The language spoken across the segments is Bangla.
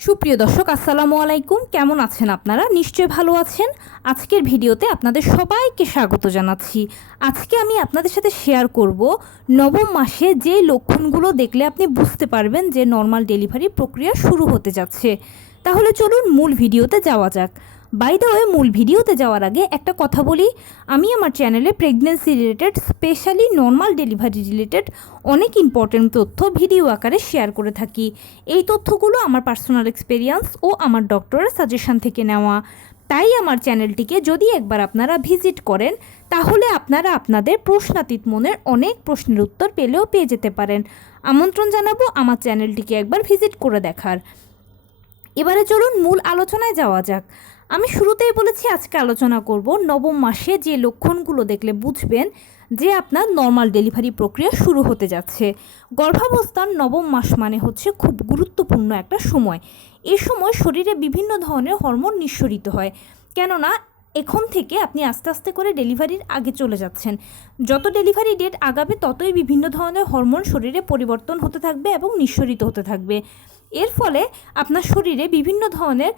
সুপ্রিয় দর্শক, আসসালামু আলাইকুম। কেমন আছেন আপনারা? নিশ্চয়ই ভালো আছেন। আজকের ভিডিওতে আপনাদের সবাইকে স্বাগত জানাচ্ছি। আজকে আমি আপনাদের সাথে শেয়ার করব নবম মাসে যে লক্ষণগুলো দেখলে আপনি বুঝতে পারবেন যে নর্মাল ডেলিভারি প্রক্রিয়া শুরু হতে যাচ্ছে। তাহলে চলুন মূল ভিডিওতে যাওয়া যাক। বাই দ্য ওয়ে, মূল ভিডিওতে যাওয়ার আগে একটা কথা বলি, আমি আমার চ্যানেলে pregnancy related, specially normal delivery related অনেক ইম্পর্টেন্ট তথ্য ভিডিও আকারে শেয়ার করে থাকি। এই তথ্যগুলো আমার পার্সোনাল এক্সপেরিয়েন্স ও আমার ডক্টরের সাজেশন থেকে নেওয়া। তাই আমার চ্যানেলটিকে যদি একবার আপনারা ভিজিট করেন, তাহলে আপনারা আপনাদের প্রশ্নাতীত মনের অনেক প্রশ্নের উত্তর পেয়ে যেতে পারেন। আমন্ত্রণ জানাবো আমার চ্যানেলটিকে একবার ভিজিট করে দেখার। এবারে চলুন মূল আলোচনায় যাওয়া যাক। আমি শুরুতেই বলেছি আজকে আলোচনা করব নবম মাসে যে লক্ষণগুলো দেখলে বুঝবেন যে আপনার নর্মাল ডেলিভারি প্রক্রিয়া শুরু হতে যাচ্ছে। গর্ভাবস্থার নবম মাস মানে হচ্ছে খুব গুরুত্বপূর্ণ একটা সময়। এই সময় শরীরে বিভিন্ন ধরনের হরমোন নিঃসরিত হয়, কেননা এখন থেকে আপনি আস্তে আস্তে করে ডেলিভারির আগে চলে যাচ্ছেন। যত ডেলিভারি ডেট আগাবে ততই বিভিন্ন ধরনের হরমোন শরীরে পরিবর্তন হতে থাকবে এবং নিঃসরিত হতে থাকবে। এর ফলে আপনার শরীরে বিভিন্ন ধরনের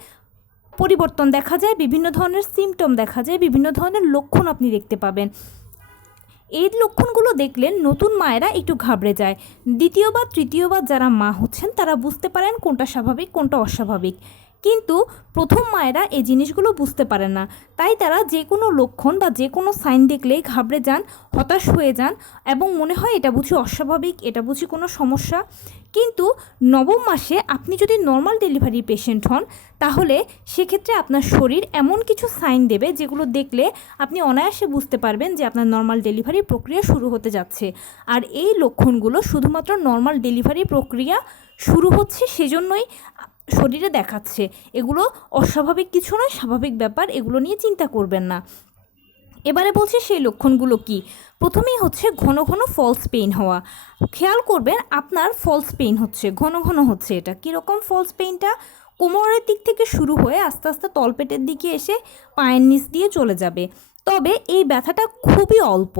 পরিবর্তন দেখা যায়, বিভিন্ন ধরনের সিমটম দেখা যায়, বিভিন্ন ধরনের লক্ষণ আপনি দেখতে পাবেন। এই লক্ষণগুলো দেখলে নতুন মায়েরা একটু ঘাবড়ে যায়। দ্বিতীয়বার তৃতীয়বার যারা মা হচ্ছেন তারা বুঝতে পারেন কোনটা স্বাভাবিক কোনটা অস্বাভাবিক, কিন্তু প্রথম মায়েরা এই জিনিসগুলো বুঝতে পারেন না। তাই তারা যে কোনো লক্ষণ বা যে কোনো সাইন দেখলেই ঘাবড়ে যান, হতাশ হয়ে যান এবং মনে হয় এটা বুঝি অস্বাভাবিক, এটা বুঝি কোনো সমস্যা। কিন্তু নবম মাসে আপনি যদি নর্মাল ডেলিভারি পেশেন্ট হন, তাহলে সেক্ষেত্রে আপনার শরীর এমন কিছু সাইন দেবে যেগুলো দেখলে আপনি অনায়াসে বুঝতে পারবেন যে আপনার নর্মাল ডেলিভারি প্রক্রিয়া শুরু হতে যাচ্ছে। আর এই লক্ষণগুলো শুধুমাত্র নর্মাল ডেলিভারি প্রক্রিয়া শুরু হচ্ছে সেজন্যই শরীরে দেখাচ্ছে। এগুলো অস্বাভাবিক কিছু নয়, স্বাভাবিক ব্যাপার, এগুলো নিয়ে চিন্তা করবেন না। এবারে বলছি সেই লক্ষণগুলো কি। প্রথমেই হচ্ছে ঘন ঘন ফলস পেইন হওয়া। খেয়াল করবেন আপনার ফলস পেইন হচ্ছে, ঘন ঘন হচ্ছে। এটা কীরকম ফলস পেইনটা? কোমরের দিক থেকে শুরু হয়ে আস্তে আস্তে তলপেটের দিকে এসে পায়ের নিচ দিয়ে চলে যাবে। তবে এই ব্যথাটা খুবই অল্প,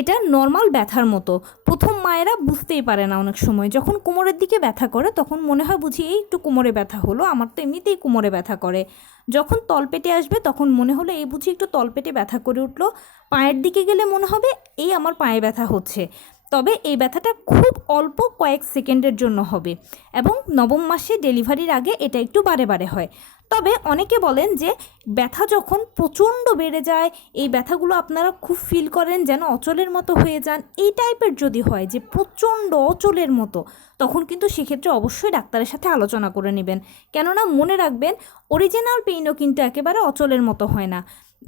এটা নর্মাল ব্যথার মতো। প্রথম মায়েরা বুঝতেই পারে না অনেক সময়, যখন কোমরের দিকে ব্যথা করে তখন মনে হয় বুঝি এই একটু কোমরে ব্যথা হলো, আমার তো এমনিতেই কোমরে ব্যথা করে। যখন তলপেটে আসবে তখন মনে হলো এই বুঝি একটু তলপেটে ব্যথা করে উঠলো। পায়ের দিকে গেলে মনে হবে এই আমার পায়ে ব্যথা হচ্ছে। তবে এই ব্যথাটা খুব অল্প কয়েক সেকেন্ডের জন্য হবে এবং নবম মাসে ডেলিভারির আগে এটা একটু বারে বারে হয়। তবে অনেকে বলেন যে ব্যথা যখন প্রচণ্ড বেড়ে যায়, এই ব্যথাগুলো আপনারা খুব ফিল করেন যেন অচলের মতো হয়ে যান, এই টাইপের যদি হয় যে প্রচণ্ড অচলের মতো, তখন কিন্তু সেক্ষেত্রে অবশ্যই ডাক্তারের সাথে আলোচনা করে নেবেন। কেননা মনে রাখবেন, অরিজিনাল পেইনও কিন্তু একেবারে অচলের মতো হয় না।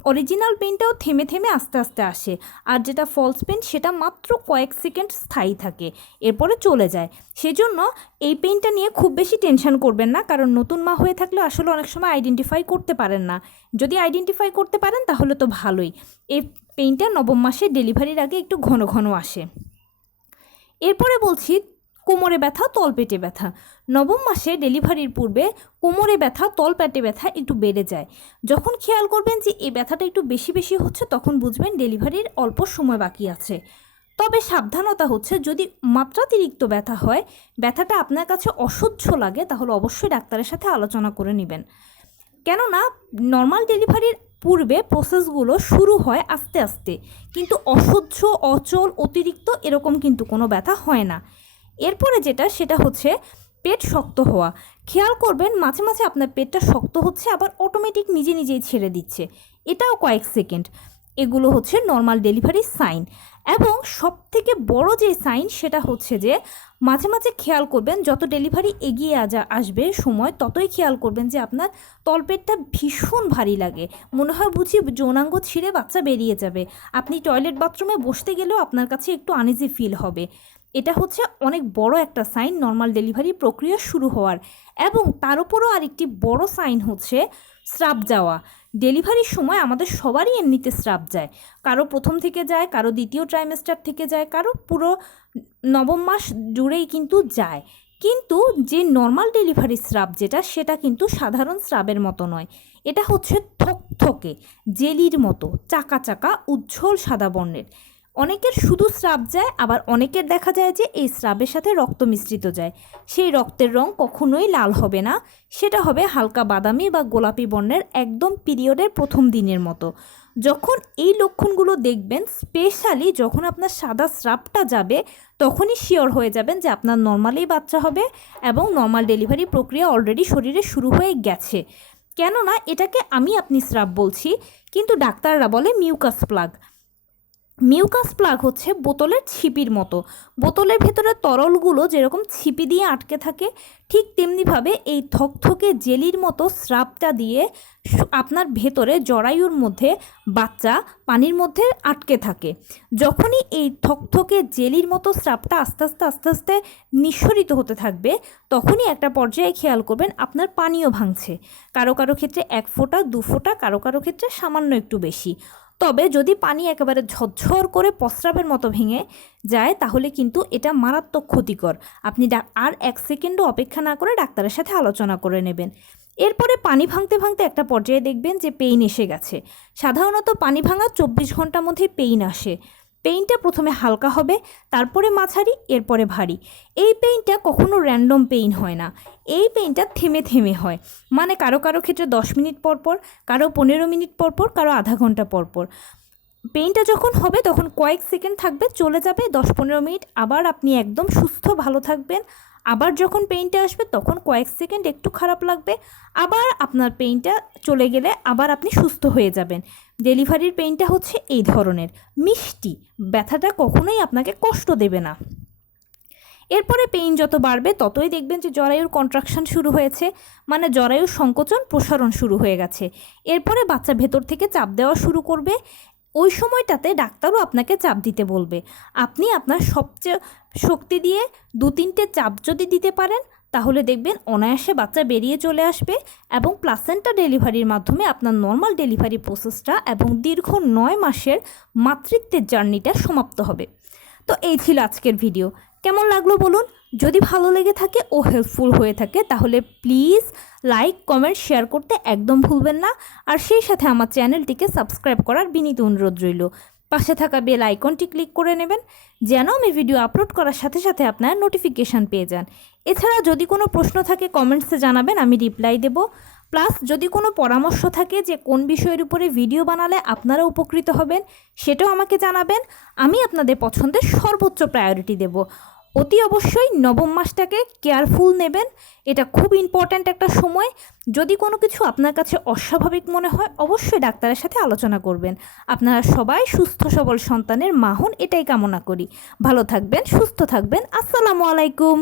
অরিজিনাল পেইনটাও থেমে থেমে আস্তে আস্তে আসে, আর যেটা ফলস পেইন সেটা মাত্র কয়েক সেকেন্ড স্থায়ী থাকে, এরপরে চলে যায়। সেজন্য এই পেইনটা নিয়ে খুব বেশি টেনশন করবেন না, কারণ নতুন মা হয়ে থাকলে আসলে অনেক সময় আইডেন্টিফাই করতে পারেন না। যদি আইডেন্টিফাই করতে পারেন তাহলে তো ভালোই। এই পেইনটা নবম মাসে ডেলিভারির আগে একটু ঘন ঘন আসে। এরপরে বলছি কোমরে ব্যথা, তলপেটে ব্যথা। নবম মাসে ডেলিভারির পূর্বে কোমরে ব্যথা, তলপেটে ব্যথা একটু বেড়ে যায়। যখন খেয়াল করবেন যে এই ব্যথাটা একটু বেশি বেশি হচ্ছে, তখন বুঝবেন ডেলিভারির অল্প সময় বাকি আছে। তবে সাবধানতা হচ্ছে, যদি মাত্রাতিরিক্ত ব্যথা হয়, ব্যথাটা আপনার কাছে অসহ্য লাগে, তাহলে অবশ্যই ডাক্তারের সাথে আলোচনা করে নেবেন। কেননা নর্মাল ডেলিভারির পূর্বে প্রসেসগুলো শুরু হয় আস্তে আস্তে, কিন্তু অসহ্য, অচল, অতিরিক্ত এরকম কিন্তু কোনো ব্যথা হয় না। এরপরে সেটা হচ্ছে পেট শক্ত হওয়া। খেয়াল করবেন মাঝে মাঝে আপনার পেটটা শক্ত হচ্ছে, আবার অটোমেটিক নিজে নিজেই ছেড়ে দিচ্ছে, এটাও কয়েক সেকেন্ড। এগুলো হচ্ছে নর্মাল ডেলিভারির সাইন। এবং সবথেকে বড় যে সাইন সেটা হচ্ছে যে মাঝে মাঝে খেয়াল করবেন যত ডেলিভারি এগিয়ে আসবে সময়, ততই খেয়াল করবেন যে আপনার তলপেটটা ভীষণ ভারী লাগে, মনে হয় বুঝি যৌনাঙ্গ ছিঁড়ে বাচ্চা বেরিয়ে যাবে। আপনি টয়লেট বাথরুমে বসতে গেলেও আপনার কাছে একটু আনইজি ফিল হবে। এটা হচ্ছে অনেক বড় একটা সাইন নর্মাল ডেলিভারি প্রক্রিয়া শুরু হওয়ার। এবং তার উপরও আরেকটি বড় সাইন হচ্ছে স্রাব যাওয়া। ডেলিভারির সময় আমাদের সবারই এমনিতে স্রাব যায়, কারো প্রথম থেকে যায়, কারো দ্বিতীয় ট্রাইমেস্টার থেকে যায়, কারো পুরো নবম মাস জুড়েই কিন্তু যায়। কিন্তু যে নর্মাল ডেলিভারি স্রাব সেটা কিন্তু সাধারণ স্রাবের মতো নয়। এটা হচ্ছে থকথকে জেলির মতো, চাকা চাকা, উজ্জ্বল সাদা বর্ণের। অনেকের শুধু স্রাব যায়, আবার অনেকের দেখা যায় যে এই স্রাবের সাথে রক্ত মিশ্রিত যায়। সেই রক্তের রং কখনোই লাল হবে না, সেটা হবে হালকা বাদামি বা গোলাপি বর্ণের, একদম পিরিয়ডের প্রথম দিনের মতো। যখন এই লক্ষণগুলো দেখবেন, স্পেশালি যখন আপনার সাদা স্রাবটা যাবে, তখনই শিওর হয়ে যাবেন যে আপনার নর্মালি বাচ্চা হবে এবং নর্মাল ডেলিভারি প্রক্রিয়া অলরেডি শরীরে শুরু হয়ে গেছে। কেননা এটাকে আপনি স্রাব বলছি, কিন্তু ডাক্তাররা বলে মিউকাস প্লাগ। মিউকাস প্লাগ হচ্ছে বোতলের ছিপির মতো। বোতলের ভেতরে তরলগুলো যেরকম ছিপি দিয়ে আটকে থাকে, ঠিক তেমনিভাবে এই থকথকে জেলির মতো স্রাবটা দিয়ে আপনার ভেতরে জরায়ুর মধ্যে বাচ্চা পানির মধ্যে আটকে থাকে। যখনই এই থকথকে জেলির মতো স্রাবটা আস্তে আস্তে নিঃসরিত হতে থাকবে, তখনই একটা পর্যায়ে খেয়াল করবেন আপনার পানিও ভাঙছে। কারো কারো ক্ষেত্রে 1 ফোঁটা 2 ফোঁটা, কারো কারো ক্ষেত্রে সামান্য একটু বেশি। তবে যদি পানি একেবারে ঝরঝর করে প্রস্রাবের মতো ভেঙে যায়, তাহলে কিন্তু এটা মারাত্মক ক্ষতিকর। আপনি আর 1 সেকেন্ডও অপেক্ষা না করে ডাক্তারের সাথে আলোচনা করে নেবেন। এরপরে পানি ভাঙতে ভাঙতে একটা পর্যায়ে দেখবেন যে পেইন এসে গেছে। সাধারণত পানি ভাঙার 24 ঘন্টার মধ্যে পেইন আসে। পেইনটা প্রথমে হালকা হবে, তারপরে মাঝারি, এরপরে ভারী। এই পেইনটা কখনো র্যান্ডম পেইন হয় না, এই পেইনটা থেমে থেমে হয়। মানে কারো কারো ক্ষেত্রে 10 মিনিট পর পর, কারো 15 মিনিট পর পর, কারো আধা ঘন্টা পর পর। পেইনটা যখন হবে তখন কয়েক সেকেন্ড থাকবে, চলে যাবে, 10-15 মিনিট, আবার আপনি একদম সুস্থ ভালো থাকবেন। আবার যখন পেইনটা আসবে তখন কয়েক সেকেন্ড একটু খারাপ লাগবে, আবার আপনার পেইনটা চলে গেলে আবার আপনি সুস্থ হয়ে যাবেন। ডেলিভারির পেইনটা হচ্ছে এই ধরনের মিষ্টি, ব্যথাটা কখনোই আপনাকে কষ্ট দেবে না। এরপরে পেইন যত বাড়বে ততই দেখবেন যে জরায়ুর কন্ট্রাকশন শুরু হয়েছে, মানে জরায়ুর সংকোচন প্রসারণ শুরু হয়ে গেছে। এরপরে বাচ্চা ভেতর থেকে চাপ দেওয়া শুরু করবে। ওই সময়টাতে ডাক্তারও আপনাকে চাপ দিতে বলবে। আপনি আপনার সবচেয়ে শক্তি দিয়ে 2-3টে চাপ যদি দিতে পারেন, তাহলে দেখবেন অনায়াসে বাচ্চা বেরিয়ে চলে আসবে এবং প্লাসেন্টা ডেলিভারির মাধ্যমে আপনার নর্মাল ডেলিভারি প্রসেসটা এবং দীর্ঘ 9 মাসের মাতৃত্বের জার্নিটা সমাপ্ত হবে। তো এই ছিল আজকের ভিডিও। কেমন লাগলো বলুন? যদি ভালো লেগে থাকে ও হেল্পফুল হয়ে থাকে, তাহলে প্লিজ লাইক, কমেন্ট, শেয়ার করতে একদম ভুলবেন না। আর সেই সাথে আমার চ্যানেলটিকে সাবস্ক্রাইব করার বিনীত অনুরোধ রইল। পাশে থাকা বেল আইকনটি ক্লিক করে নেবেন, যেন আমি ভিডিও আপলোড করার সাথে সাথে আপনার নোটিফিকেশান পেয়ে যান। এছাড়া যদি কোনো প্রশ্ন থাকে কমেন্টসে জানাবেন, আমি রিপ্লাই দেব। প্লাস যদি কোনো পরামর্শ থাকে যে কোন বিষয়ের উপরে ভিডিও বানালে আপনারা উপকৃত হবেন, সেটাও আমাকে জানাবেন। আমি আপনাদের পছন্দের সর্বোচ্চ প্রায়োরিটি দেব। অতি অবশ্যই নবম মাসটাকে কেয়ারফুল নেবেন, এটা খুব ইম্পর্ট্যান্ট একটা সময়। যদি কোনো কিছু আপনার কাছে অস্বাভাবিক মনে হয়, অবশ্যই ডাক্তারের সাথে আলোচনা করবেন। আপনারা সবাই সুস্থ সবল সন্তানের মা হন, এটাই কামনা করি। ভালো থাকবেন, সুস্থ থাকবেন। আসসালামু আলাইকুম।